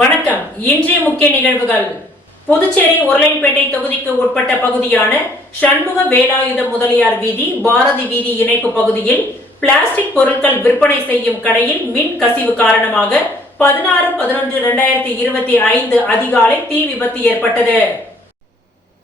வணக்கம். இன்றைய முக்கிய நிகழ்வுகள். புதுச்சேரி உருளையன்பேட்டை தொகுதிக்கு உட்பட்ட பகுதியான சண்முக வேலாயுத முதலியார் வீதி, பாரதி வீதி இணைப்பு பகுதியில் பிளாஸ்டிக் பொருட்கள் விற்பனை செய்யும் கடையில் மின் கசிவு காரணமாக 16/11/2025 அதிகாலை தீ விபத்து ஏற்பட்டது.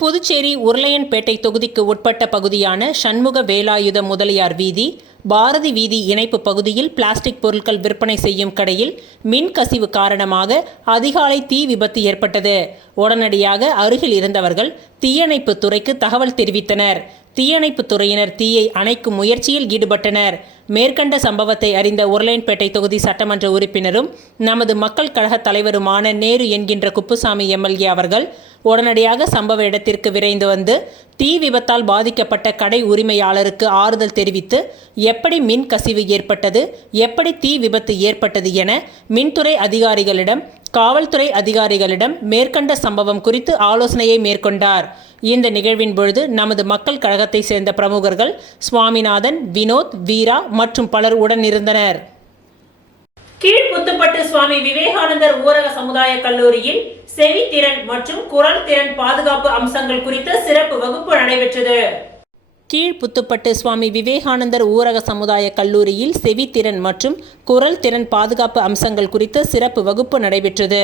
புதுச்சேரி உருளையன்பேட்டை தொகுதிக்கு உட்பட்ட பகுதியான சண்முக வேலாயுத முதலியார் வீதி, பாரதி வீதி இணைப்பு பகுதியில் பிளாஸ்டிக் பொருட்கள் விற்பனை செய்யும் கடையில் மின் கசிவு காரணமாக அதிகாலை தீ விபத்து ஏற்பட்டது. உடனடியாக அருகில் இருந்தவர்கள் தீயணைப்பு துறைக்கு தகவல் தெரிவித்தனர். தீயணைப்பு துறையினர் தீயை அணைக்கும் முயற்சியில் ஈடுபட்டனர். மேற்கண்ட சம்பவத்தை அறிந்த உருளையன்பேட்டை தொகுதி சட்டமன்ற உறுப்பினரும் நமது மக்கள் கழக தலைவருமான நேரு என்கின்ற குப்புசாமி எம்எல்ஏ அவர்கள் உடனடியாக சம்பவ இடத்திற்கு விரைந்து வந்து தீ விபத்தால் பாதிக்கப்பட்ட கடை உரிமையாளருக்கு ஆறுதல் தெரிவித்து எப்படி மின் கசிவு ஏற்பட்டது, எப்படி தீ விபத்து ஏற்பட்டது என மின்துறை அதிகாரிகளிடம், காவல்துறை அதிகாரிகளிடம் மேற்கண்ட சம்பவம் குறித்து ஆலோசனையை மேற்கொண்டார். இந்த நிகழ்வின் பொழுது நமது மக்கள் கழகத்தை சேர்ந்த பிரமுகர்கள் சுவாமிநாதன், வினோத், வீரா மற்றும் பலர் உடன் இருந்தனர். கீழ்புத்துப்பட்டு சுவாமி விவேகானந்தர் ஊரக சமுதாய கல்லூரியில் செவித்திறன் மற்றும் குரல் திறன் பாதுகாப்பு அம்சங்கள் குறித்த சிறப்பு வகுப்பு நடைபெற்றது. கீழ்புத்துப்பட்டு சுவாமி விவேகானந்தர் ஊரக சமுதாய கல்லூரியில் செவித்திறன் மற்றும் குரல் திறன் பாதுகாப்பு அம்சங்கள் குறித்த சிறப்பு வகுப்பு நடைபெற்றது.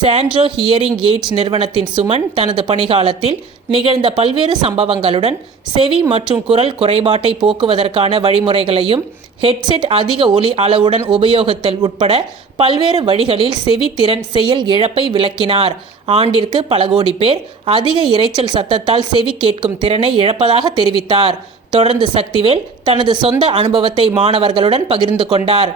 சாண்ட்ரோ ஹியரிங் எய்ட்ஸ் நிறுவனத்தின் சுமன் தனது பணிகாலத்தில் நிகழ்ந்த பல்வேறு சம்பவங்களுடன் செவி மற்றும் குரல் குறைபாட்டை போக்குவதற்கான வழிமுறைகளையும், ஹெட்செட் அதிக ஒலி அளவுடன் உபயோகித்தல் உட்பட பல்வேறு வழிகளில் செவித்திறன் செயல் இழப்பை விளக்கினார். ஆண்டிற்கு பல கோடி பேர் அதிக இரைச்சல் சத்தத்தால் செவி கேட்கும் திறனை இழப்பதாக தெரிவித்தார். தொடர்ந்து சக்திவேல் தனது சொந்த அனுபவத்தை மாணவர்களுடன் பகிர்ந்து கொண்டார்.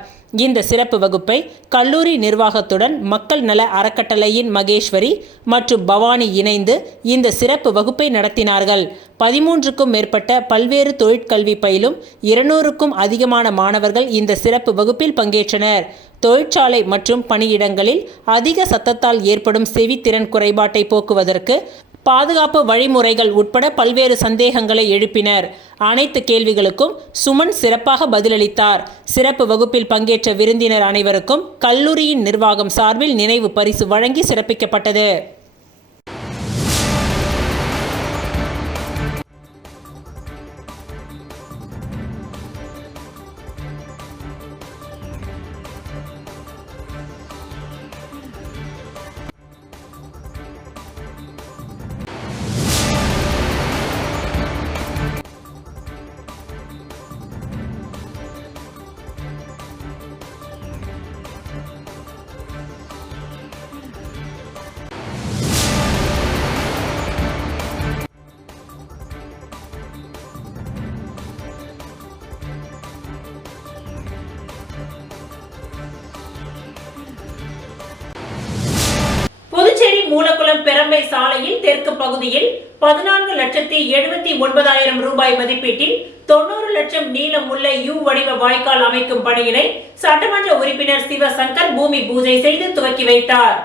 இந்த சிறப்பு வகுப்பை கல்லூரி நிர்வாகத்துடன் மக்கள் நல அறக்கட்டளையின் மகேஸ்வரி மற்றும் பவானி இணைந்து இந்த சிறப்பு வகுப்பை நடத்தினார்கள். 13க்கும் மேற்பட்ட பல்வேறு தொழிற்கல்வி பயிலும் 200க்கும் அதிகமான மாணவர்கள் இந்த சிறப்பு வகுப்பில் பங்கேற்றனர். தொழிற்சாலை மற்றும் பணியிடங்களில் அதிக சத்தத்தால் ஏற்படும் செவித்திறன் குறைபாட்டை போக்குவதற்கு பாதுகாப்பு வழிமுறைகள் உட்பட பல்வேறு சந்தேகங்களை எழுப்பினர். அனைத்து கேள்விகளுக்கும் சுமன் சிறப்பாக பதிலளித்தார். சிறப்பு வகுப்பில் பங்கேற்ற விருந்தினர் அனைவருக்கும் கல்லூரியின் நிர்வாகம் சார்பில் நினைவு பரிசு வழங்கி சிறப்பிக்கப்பட்டது. புதுச்சேரி மூலக்குளம் பெரம்பை சாலையில் தெற்கு பகுதியில் 14,79,000 ரூபாய் மதிப்பீட்டில் 90 லட்சம் நீளம் உள்ள யூ வடிவ வாய்க்கால் அமைக்கும் பணியினை சட்டமன்ற உறுப்பினர் சிவசங்கர் பூமி பூஜை செய்து துவக்கி வைத்தார்.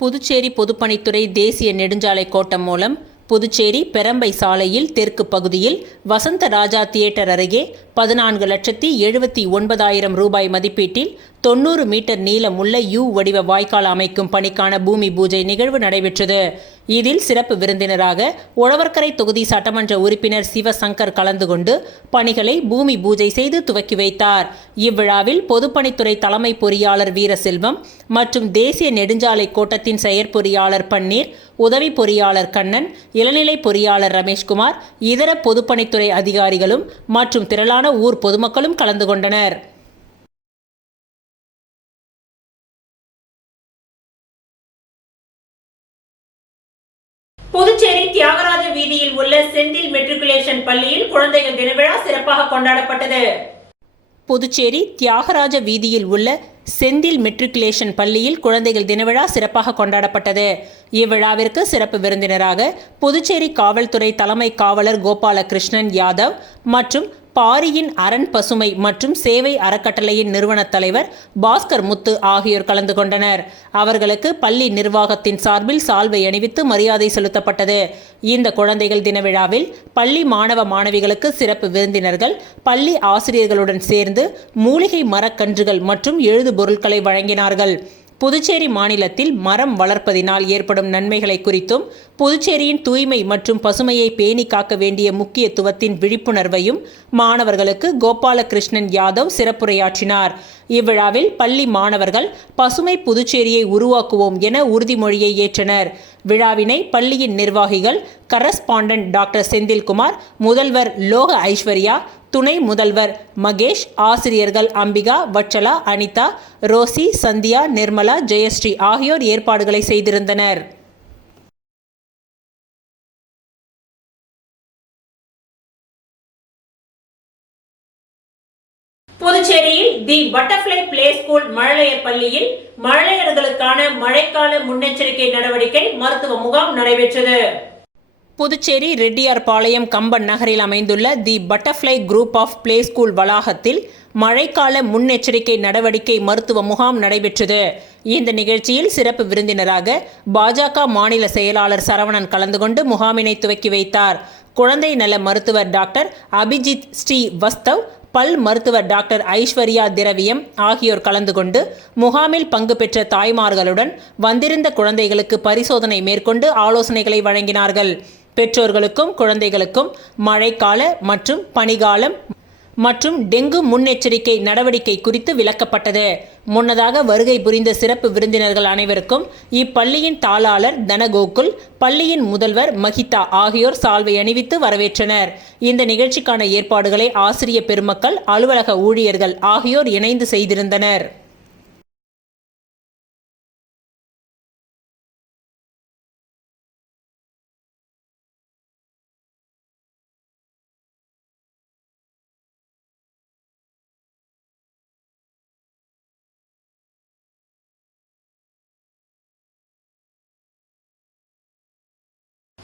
புதுச்சேரி பொதுப்பணித்துறை தேசிய நெடுஞ்சாலை கோட்டம் மூலம் புதுச்சேரி பெரம்பை சாலையில் தெற்கு பகுதியில் வசந்தராஜா தியேட்டர் அருகே 14,79,000 ரூபாய் மதிப்பீட்டில் 90 மீட்டர் நீளம் உள்ள யூ வடிவ வாய்க்கால் அமைக்கும் பணிக்கான பூமி பூஜை நிகழ்வு நடைபெற்றது. இதில் சிறப்பு விருந்தினராக உழவர்கரை தொகுதி சட்டமன்ற உறுப்பினர் சிவசங்கர் கலந்து கொண்டு பணிகளை பூமி பூஜை செய்து துவக்கி வைத்தார். இவ்விழாவில் பொதுப்பணித்துறை தலைமை பொறியாளர் வீரசெல்வம் மற்றும் தேசிய நெடுஞ்சாலை கோட்டத்தின் செயற்பொறியாளர் பன்னீர், உதவி பொறியாளர் கண்ணன், இளநிலை பொறியாளர் ரமேஷ்குமார், இதர பொதுப்பணித்துறை அதிகாரிகளும் மற்றும் திரளான ஊர் பொதுமக்களும் கலந்து கொண்டனர். புதுச்சேரி தியாகராஜ வீதியில் உள்ள செந்தில் மெட்ரிகுலேஷன் பள்ளியில் குழந்தைகள் தின விழா சிறப்பாக கொண்டாடப்பட்டது. புதுச்சேரி தியாகராஜ வீதியில் உள்ள செந்தில் மெட்ரிகுலேஷன் பள்ளியில் குழந்தைகள் தினவிழா சிறப்பாக கொண்டாடப்பட்டது. இவ்விழாவிற்கு சிறப்பு விருந்தினராக புதுச்சேரி காவல்துறை தலைமை காவலர் கோபாலகிருஷ்ணன் யாதவ் மற்றும் பாரியின் அரண் பசுமை மற்றும் சேவை அறக்கட்டளையின் நிறுவன தலைவர் பாஸ்கர் முத்து ஆகியோர் கலந்து கொண்டனர். அவர்களுக்கு பள்ளி நிர்வாகத்தின் சார்பில் சால்வை அணிவித்து மரியாதை செலுத்தப்பட்டது. இந்த குழந்தைகள் தின விழாவில் பள்ளி மாணவ மாணவிகளுக்கு சிறப்பு விருந்தினர்கள் பள்ளி ஆசிரியர்களுடன் சேர்ந்து மூலிகை மரக்கன்றுகள் மற்றும் எழுது பொருட்களை வழங்கினார்கள். புதுச்சேரி மாநிலத்தில் மரம் வளர்ப்பதினால் ஏற்படும் நன்மைகளை குறித்தும் புதுச்சேரியின் தூய்மை மற்றும் பசுமையை பேணி காக்க வேண்டிய முக்கியத்துவத்தின் விழிப்புணர்வையும் மாணவர்களுக்கு கோபாலகிருஷ்ணன் யாதவ் சிறப்புரையாற்றினார். இவ்விழாவில் பள்ளி மாணவர்கள் பசுமை புதுச்சேரியை உருவாக்குவோம் என உறுதிமொழியை ஏற்றனர். விழாவினை பள்ளியின் நிர்வாகிகள் கரஸ்பாண்டன்ட் டாக்டர் செந்தில்குமார், முதல்வர் லோக ஐஸ்வர்யா, துணை முதல்வர் மகேஷ், ஆசிரியர்கள் அம்பிகா, வட்சலா, அனிதா, ரோசி, சந்தியா, நிர்மலா, ஜெயஸ்ரீ ஆகியோர் ஏற்பாடுகளை செய்திருந்தனர். புதுச்சேரியில் தி பட்டர்ஃப்ளை பிளே ஸ்கூல் மழலையர் பள்ளியில் மழலையர்களுக்கான மழைக்கால முன்னெச்சரிக்கை நடவடிக்கை மருத்துவ முகாம் நடைபெற்றது. புதுச்சேரி ரெட்டியார்பாளையம் கம்பன் நகரில் அமைந்துள்ள the butterfly group of play school வளாகத்தில் மழைக்கால முன்னெச்சரிக்கை நடவடிக்கை மருத்துவ முகாம் நடைபெற்றது. இந்த நிகழ்ச்சியில் சிறப்பு விருந்தினராக பாஜக மாநில செயலாளர் சரவணன் கலந்து கொண்டு முகாமினை துவக்கி வைத்தார். குழந்தை நல மருத்துவர் டாக்டர் அபிஜித் ஸ்ரீவஸ்தவ், பல் மருத்துவர் டாக்டர் ஐஸ்வர்யா திரவியம் ஆகியோர் கலந்து கொண்டு முகாமில் பங்கு பெற்ற தாய்மார்களுடன் வந்திருந்த குழந்தைகளுக்கு பரிசோதனை மேற்கொண்டு ஆலோசனைகளை வழங்கினார்கள். பெற்றோர்களுக்கும் குழந்தைகளுக்கும் மழைக்கால மற்றும் பனிகாலம் மற்றும் டெங்கு முன்னெச்சரிக்கை நடவடிக்கை குறித்து விளக்கப்பட்டது. முன்னதாக வருகை புரிந்த சிறப்பு விருந்தினர்கள் அனைவருக்கும் இப்பள்ளியின் தாளாளர் தனகோகுல், பள்ளியின் முதல்வர் மஹிதா ஆகியோர் சால்வை அணிவித்து வரவேற்றனர். இந்த நிகழ்ச்சிக்கான ஏற்பாடுகளை ஆசிரிய பெருமக்கள், அலுவலக ஊழியர்கள் ஆகியோர் இணைந்து செய்திருந்தனர்.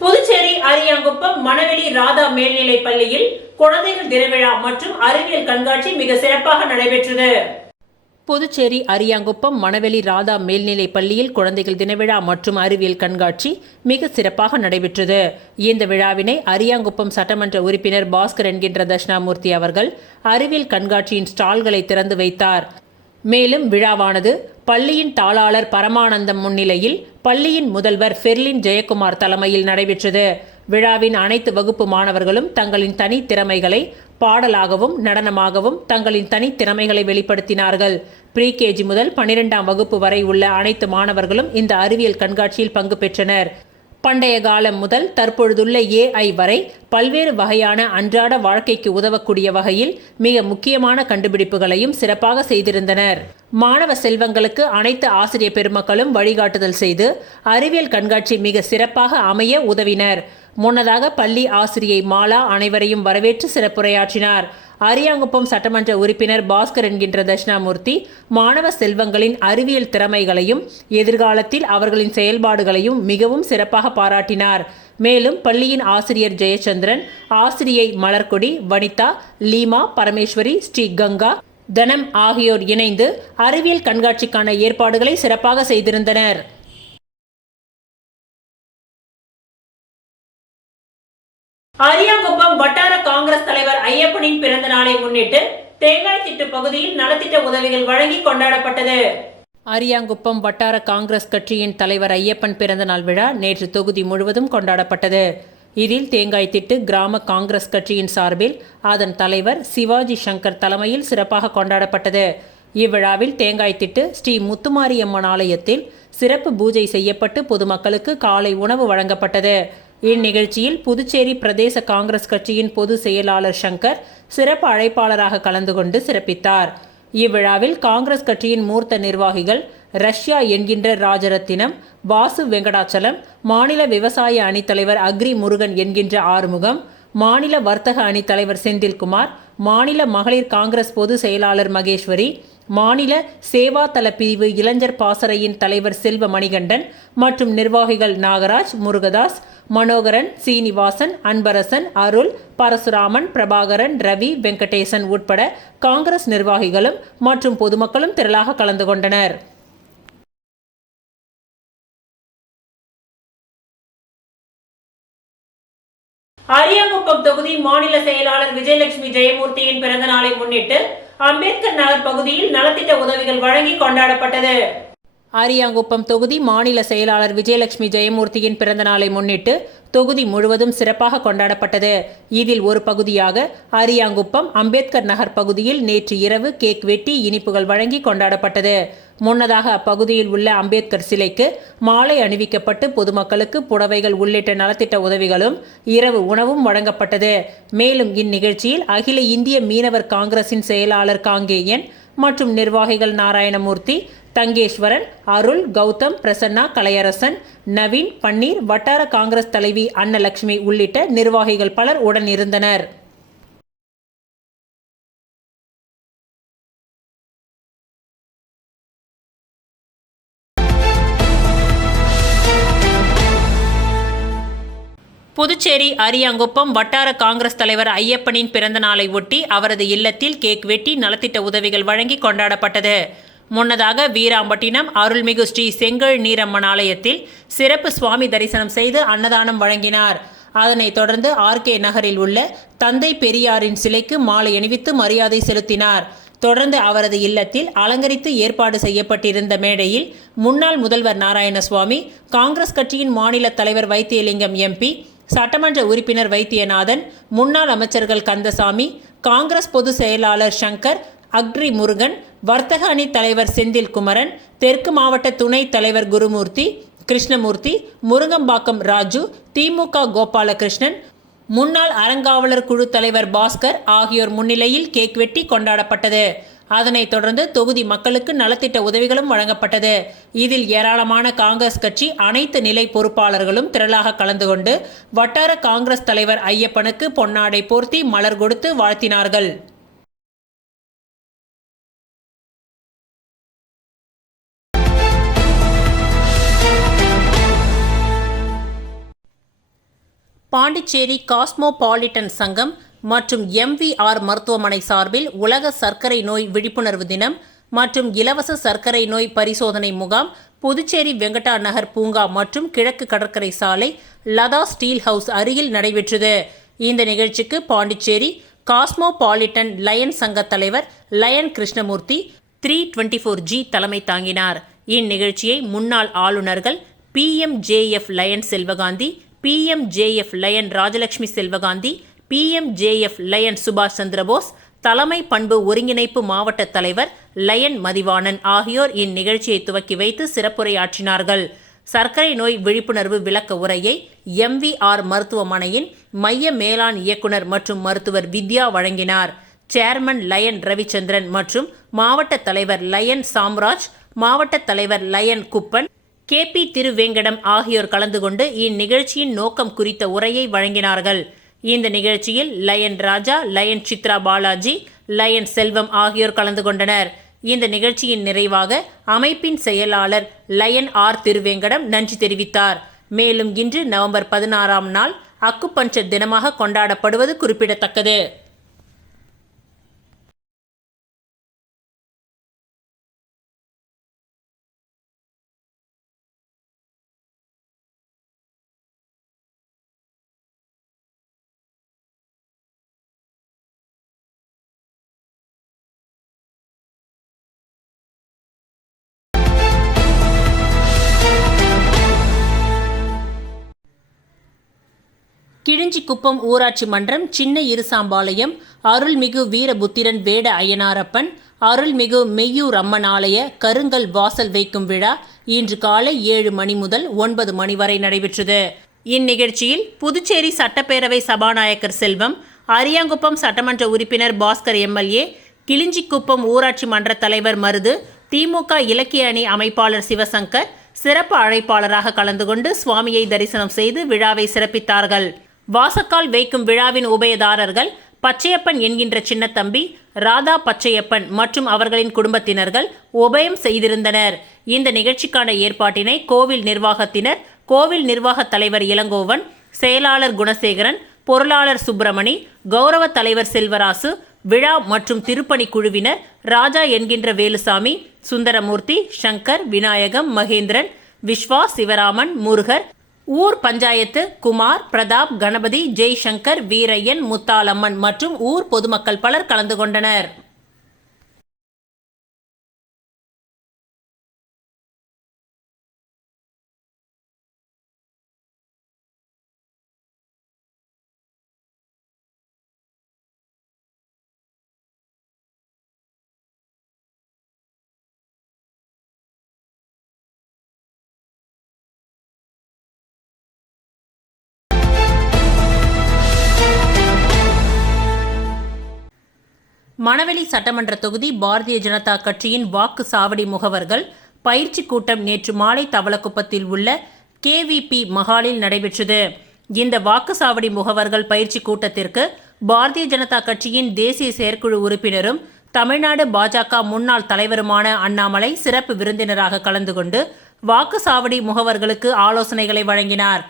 புதுச்சேரி அரியாங்குப்பம் மணவெளி ராதா மேல்நிலை பள்ளியில் குழந்தைகள் தினவிழா மற்றும் அறிவியல் கண்காட்சி மிக சிறப்பாக நடைபெற்றது. புதுச்சேரி அரியாங்குப்பம் மணவெளி ராதா மேல்நிலை பள்ளியில் குழந்தைகள் தினவிழா மற்றும் அறிவியல் கண்காட்சி மிக சிறப்பாக நடைபெற்றது. இந்த விழாவினை அரியாங்குப்பம் சட்டமன்ற உறுப்பினர் பாஸ்கர் என்கின்ற தட்சிணாமூர்த்தி அவர்கள் அறிவியல் கண்காட்சியின் ஸ்டால்களை திறந்து வைத்தார். மேலும் விழாவானது பள்ளியின் தாளாளர் பரமானந்தம் முன்னிலையில் பள்ளியின் முதல்வர் ஃபெர்லின் ஜெயக்குமார் தலைமையில் நடைபெற்றது. விழாவின் அனைத்து வகுப்பு மாணவர்களும் தங்களின் தனி திறமைகளை பாடலாகவும் நடனமாகவும் தங்களின் தனித்திறமைகளை வெளிப்படுத்தினார்கள். ப்ரீகேஜி முதல் 12ஆம் வகுப்பு வரை உள்ள அனைத்து மாணவர்களும் இந்த அறிவியல் கண்காட்சியில் பங்கு பெற்றனர். பண்டைய காலம் முதல் தற்பொழுதுள்ள AI வரை பல்வேறு வகையான அன்றாட வாழ்க்கைக்கு உதவக்கூடிய வகையில் மிக முக்கியமான கண்டுபிடிப்புகளையும் சிறப்பாக செய்திருந்தனர். மாணவ செல்வங்களுக்கு அனைத்து ஆசிரிய பெருமக்களும் வழிகாட்டுதல் செய்து அறிவியல் கண்காட்சி மிக சிறப்பாக அமைய உதவினர். முன்னதாக பள்ளி ஆசிரியை மாலா அனைவரையும் வரவேற்று சிறப்புரையாற்றினார். அரியாங்குப்பம் சட்டமன்ற உறுப்பினர் பாஸ்கர் என்கின்ற தட்சிணாமூர்த்தி மாணவ செல்வங்களின் அறிவியல் திறமைகளையும் எதிர்காலத்தில் அவர்களின் செயல்பாடுகளையும் மிகவும் சிறப்பாக பாராட்டினார். மேலும் பள்ளியின் ஆசிரியர் ஜெயச்சந்திரன், ஆசிரியை மலர்கொடி, வனிதா, லீமா, பரமேஸ்வரி, ஸ்ரீ கங்கா, தனம் ஆகியோர் இணைந்து அறிவியல் கண்காட்சிக்கான ஏற்பாடுகளை சிறப்பாக செய்திருந்தனர். அரியாங்குப்பம் வட்டார காங்கிரஸ் தலைவர் ஐயப்பனின் பிறந்த நாளை முன்னிட்டு தேங்காய்திட்டு பகுதியில் நலத்திட்ட உதவிகள் வழங்கி கொண்டாடப்பட்டது. அரியாங்குப்பம் வட்டார காங்கிரஸ் கட்சியின் தலைவர் ஐயப்பன் பிறந்த நாள் விழா நேற்று தொகுதி முழுவதும் கொண்டாடப்பட்டது. இதில் தேங்காய்திட்டு கிராம காங்கிரஸ் கட்சியின் சார்பில் அதன் தலைவர் சிவாஜி சங்கர் தலைமையில் சிறப்பாக கொண்டாடப்பட்டது. இவ்விழாவில் தேங்காய்திட்டு ஸ்ரீ முத்துமாரியம்மன் ஆலயத்தில் சிறப்பு பூஜை செய்யப்பட்டு பொதுமக்களுக்கு காலை உணவு வழங்கப்பட்டது. இந்நிகழ்ச்சியில் புதுச்சேரி பிரதேச காங்கிரஸ் கட்சியின் பொதுச் செயலாளர் சங்கர் சிறப்பு அழைப்பாளராக கலந்து கொண்டு சிறப்பித்தார். இவ்விழாவில் காங்கிரஸ் கட்சியின் மூர்த்த நிர்வாகிகள் ரஷ்யா என்கின்ற ராஜரத்தினம், வாசு வெங்கடாச்சலம், மாநில விவசாய அணித்தலைவர் அக்ரி முருகன் என்கின்ற ஆறுமுகம், மாநில வர்த்தக அணித்தலைவர் செந்தில்குமார், மாநில மகளிர் காங்கிரஸ் பொதுச் செயலாளர் மகேஸ்வரி, மாநில சேவா தள பிரிவு இளைஞர் பாசறையின் தலைவர் செல்வ மணிகண்டன் மற்றும் நிர்வாகிகள் நாகராஜ், முருகதாஸ், மனோகரன், சீனிவாசன், அன்பரசன், அருள், பரசுராமன், பிரபாகரன், ரவி, வெங்கடேசன் உட்பட காங்கிரஸ் நிர்வாகிகளும் மற்றும் பொதுமக்களும் திரளாக கலந்து கொண்டனர். அரியாங்குப்பம் தொகுதி மாநில செயலாளர் விஜயலட்சுமி ஜெயமூர்த்தியின் பிறந்த நாளை முன்னிட்டு அம்பேத்கர் நகர் பகுதியில் நலத்திட்ட உதவிகள் வழங்கி கொண்டாடப்பட்டது. அரியாங்குப்பம் தொகுதி மாநில செயலாளர் விஜயலட்சுமி ஜெயமூர்த்தியின் பிறந்த நாளை முன்னிட்டு தொகுதி முழுவதும் சிறப்பாக கொண்டாடப்பட்டது. இதில் ஒரு பகுதியாக அரியாங்குப்பம் அம்பேத்கர் நகர் பகுதியில் நேற்று இரவு கேக் வெட்டி இனிப்புகள் வழங்கி கொண்டாடப்பட்டது. முன்னதாக அப்பகுதியில் உள்ள அம்பேத்கர் சிலைக்கு மாலை அணிவிக்கப்பட்டு பொதுமக்களுக்கு புடவைகள் உள்ளிட்ட நலத்திட்ட உதவிகளும் இரவு உணவும் வழங்கப்பட்டது. மேலும் இந்நிகழ்ச்சியில் அகில இந்திய மீனவர் காங்கிரசின் செயலாளர் காங்கேயன் மற்றும் நிர்வாகிகள் நாராயணமூர்த்தி, தங்கேஸ்வரன், அருள், கௌதம், பிரசன்னா, கலையரசன், நவீன், பன்னீர், வட்டார காங்கிரஸ் தலைவி அன்னலட்சுமி உள்ளிட்ட நிர்வாகிகள் பலர் உடன் இருந்தனர். புதுச்சேரி அரியாங்குப்பம் வட்டார காங்கிரஸ் தலைவர் ஐயப்பனின் பிறந்த நாளை ஒட்டி அவரது இல்லத்தில் கேக் வெட்டி நலத்திட்ட உதவிகள் வழங்கி கொண்டாடப்பட்டது. முன்னதாக வீராம்பட்டினம் அருள்மிகு ஸ்ரீ செங்கல் நீரம்மன் ஆலயத்தில் சிறப்பு சுவாமி தரிசனம் செய்து அன்னதானம் வழங்கினார். அதனைத் தொடர்ந்து ஆர்கே நகரில் உள்ள தந்தை பெரியாரின் சிலைக்கு மாலை அணிவித்து மரியாதை செலுத்தினார். தொடர்ந்து அவரது இல்லத்தில் அலங்கரித்து ஏற்பாடு செய்யப்பட்டிருந்த மேடையில் முன்னாள் முதல்வர் நாராயணசுவாமி, காங்கிரஸ் கட்சியின் மாநில தலைவர் வைத்தியலிங்கம் எம்பி, சட்டமன்ற உறுப்பினர் வைத்தியநாதன், முன்னாள் அமைச்சர்கள் கந்தசாமி, காங்கிரஸ் பொதுச் செயலாளர் சங்கர், அக்ரி முருகன், வர்த்தக அணி தலைவர் செந்தில் குமரன், தெற்கு மாவட்ட துணைத் தலைவர் குருமூர்த்தி, கிருஷ்ணமூர்த்தி, முருங்கம்பாக்கம் ராஜு, திமுக கோபாலகிருஷ்ணன், முன்னாள் அறங்காவலர் குழு தலைவர் பாஸ்கர் ஆகியோர் முன்னிலையில் கேக் வெட்டி கொண்டாடப்பட்டது. அதனைத் தொடர்ந்து தொகுதி மக்களுக்கு நலத்திட்ட உதவிகளும் வழங்கப்பட்டது. இதில் ஏராளமான காங்கிரஸ் கட்சி அனைத்து நிலை பொறுப்பாளர்களும் திரளாக கலந்து கொண்டு வட்டார காங்கிரஸ் தலைவர் ஐயப்பனுக்கு பொன்னாடை போர்த்தி மலர் கொடுத்து வாழ்த்தினார்கள். பாண்டிச்சேரி காஸ்மோபாலிட்டன் சங்கம் மற்றும் MVR மருத்துவமனை சார்பில் உலக சர்க்கரை நோய் விழிப்புணர்வு தினம் மற்றும் இலவச சர்க்கரை நோய் பரிசோதனை முகாம் புதுச்சேரி வெங்கடா நகர் பூங்கா மற்றும் கிழக்கு கடற்கரை சாலை லதா ஸ்டீல் ஹவுஸ் அருகில் நடைபெற்றது. இந்த நிகழ்ச்சிக்கு பாண்டிச்சேரி காஸ்மோபாலிட்டன் லயன் சங்க தலைவர் லயன் கிருஷ்ணமூர்த்தி 324G தலைமை தாங்கினார். இந்நிகழ்ச்சியை முன்னாள் ஆளுநர்கள் PMJF Lion Selvakanthi, PMJF Lion Rajalakshmi Selvakanthi, PMJF Lion Subash Chandrabose, தலைமை பண்பு ஒருங்கிணைப்பு மாவட்ட தலைவர் லயன் மதிவாணன் ஆகியோர் இந்நிகழ்ச்சியை துவக்கி வைத்து சிறப்புரையாற்றினார்கள். சர்க்கரை நோய் விழிப்புணர்வு விளக்க உரையை MVR மருத்துவமனையின் மைய மேலாண் இயக்குனர் மற்றும் மருத்துவர் வித்யா வழங்கினார். சேர்மன் லயன் ரவிச்சந்திரன் மற்றும் மாவட்ட தலைவர் லயன் சாம்ராஜ், மாவட்ட தலைவர் லயன் குப்பன், KP திருவேங்கடம் ஆகியோர் கலந்து கொண்டு இந்நிகழ்ச்சியின் நோக்கம் குறித்த உரையை வழங்கினார்கள். இந்த நிகழ்ச்சியில் லயன் ராஜா, லயன் சித்ரா பாலாஜி, லயன் செல்வம் ஆகியோர் கலந்து கொண்டனர். இந்த நிகழ்ச்சியின் நிறைவாக அமைப்பின் செயலாளர் லயன் திருவேங்கடம் நன்றி தெரிவித்தார். மேலும் இன்று நவம்பர் 16ஆம் நாள் அக்குபஞ்சர் தினமாக கொண்டாடப்படுவது குறிப்பிடத்தக்கது. கிழிஞ்சிக்குப்பம் ஊராட்சி மன்றம் சின்ன இருசாம்பாளையம் அருள்மிகு வீரபுத்திரன் வேட அய்யனாரப்பன் அருள்மிகு மெய்யூர் அம்மன் ஆலய கருங்கல் வாசல் வைக்கும் விழா இன்று காலை 7 மணி முதல் 9 மணி வரை நடைபெற்றது. இந்நிகழ்ச்சியில் புதுச்சேரி சட்டப்பேரவை சபாநாயகர் செல்வம், அரியாங்குப்பம் சட்டமன்ற உறுப்பினர் பாஸ்கர் MLA, கிழிஞ்சிக்குப்பம் ஊராட்சி மன்ற தலைவர் மருது, திமுக இலக்கிய அணி அமைப்பாளர் சிவசங்கர் சிறப்பு அழைப்பாளராக கலந்து கொண்டு சுவாமியை தரிசனம் செய்து விழாவை சிறப்பித்தார்கள். வாசக்கால் வைக்கும் விழாவின் உபயதாரர்கள் பச்சையப்பன் என்கின்ற சின்னத்தம்பி, ராதா பச்சையப்பன் மற்றும் அவர்களின் குடும்பத்தினர்கள் உபயம் செய்திருந்தனர். இந்த நிகழ்ச்சிக்கான ஏற்பாட்டினை கோவில் நிர்வாகத்தினர், கோவில் நிர்வாக தலைவர் இளங்கோவன், செயலாளர் குணசேகரன், பொருளாளர் சுப்பிரமணி, கௌரவ தலைவர் செல்வராசு, விழா மற்றும் திருப்பணி குழுவினர் ராஜா என்கின்ற வேலுசாமி, சுந்தரமூர்த்தி, சங்கர், விநாயகம், மகேந்திரன், விஸ்வா, சிவராமன், முருகர், ஊர் பஞ்சாயத்து குமார், பிரதாப், கணபதி, ஜெய்சங்கர், வீரையன், முத்தாலம்மன் மற்றும் ஊர் பொதுமக்கள் பலர் கலந்து கொண்டனர். மணவெளி சட்டமன்ற தொகுதி பாரதிய ஜனதா கட்சியின் வாக்கு சாவடி முகவர்கள் பயிற்சி கூட்டம் நேற்று மாலை தவளக்குப்பத்தில் உள்ள KVP மஹாலில் நடைபெற்றது. இந்த வாக்குச்சாவடி முகவர்கள் பயிற்சி கூட்டத்திற்கு பாரதிய ஜனதா கட்சியின் தேசிய செயற்குழு உறுப்பினரும் தமிழ்நாடு பாஜக முன்னாள் தலைவருமான அண்ணாமலை சிறப்பு விருந்தினராக கலந்து கொண்டு வாக்குச்சாவடி முகவர்களுக்கு ஆலோசனைகளை வழங்கினார்.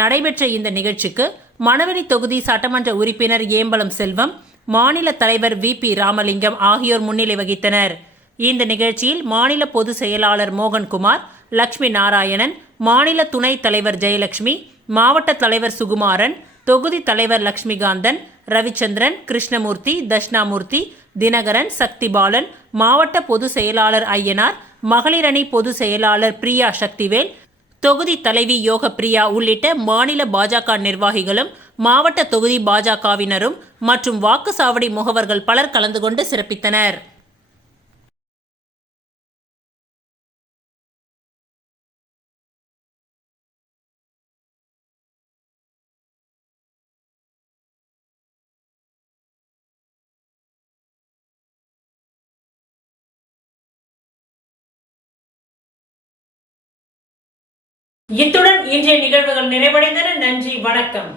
நடைபெற்ற இந்த நிகழ்ச்சிக்கு மணவெளி தொகுதி சட்டமன்ற உறுப்பினர் ஏம்பலம் செல்வம், மாநில தலைவர் VP ராமலிங்கம் ஆகியோர் முன்னிலை வகித்தனர். இந்த நிகழ்ச்சியில் மாநில பொதுச் செயலாளர் மோகன்குமார், லட்சுமி நாராயணன், மாநில துணைத் தலைவர் ஜெயலட்சுமி, மாவட்ட தலைவர் சுகுமாரன், தொகுதி தலைவர் லட்சுமிகாந்தன், ரவிச்சந்திரன், கிருஷ்ணமூர்த்தி, தட்சிணாமூர்த்தி, தினகரன், சக்திபாலன், மாவட்ட பொதுச் செயலாளர் ஐயனார், மகளிரணி பொதுச் செயலாளர் பிரியா சக்திவேல், தொகுதி தலைவி யோக பிரியா உள்ளிட்ட மாநில பாஜக நிர்வாகிகளும் மாவட்ட தொகுதி பாஜகவினரும் மற்றும் வாக்குச்சாவடி முகவர்கள் பலர் கலந்து கொண்டு சிறப்பித்தனர். இத்துடன் இன்றைய நிகழ்வுகள் நிறைவடைந்தன. நன்றி, வணக்கம்.